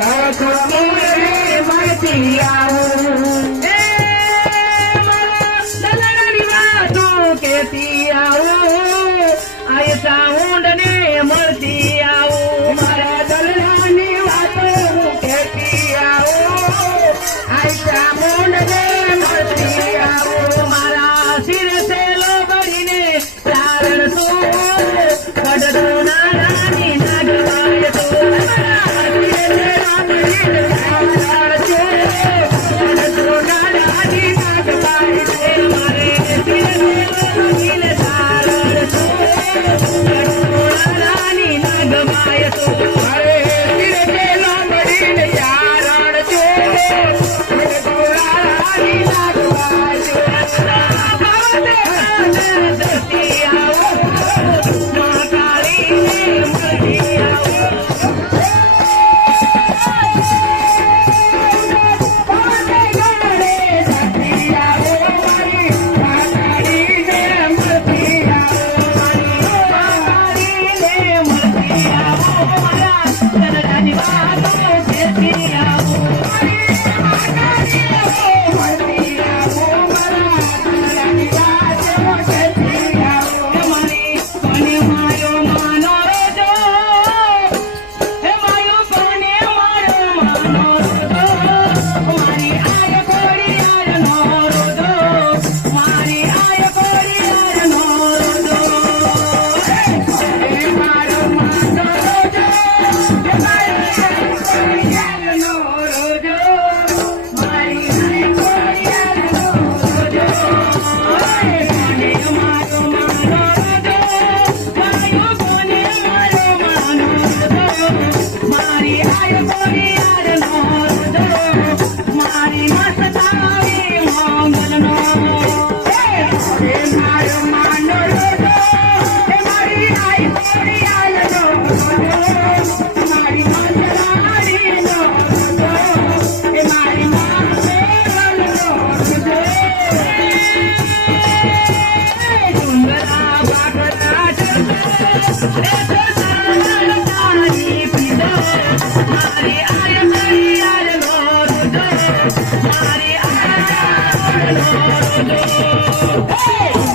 मोरे माहिती आऊ केती आऊ आयचा हुंडने मरती आऊ मारा दलरानी वातो केती आऊ आयचा हुंडने मरती आऊ मारा सिरसे लोबडीने चारण तू कडतो नारानी नागवाय तू मारा सिरसे लोबडीने चारण तू कडतो नारानी नागवाय तू मारे सिरसे रानी नागमाय तू अरे तिरके लोंबडीन चारण तू रानी नागमाय तू महाकाली मरती Hey,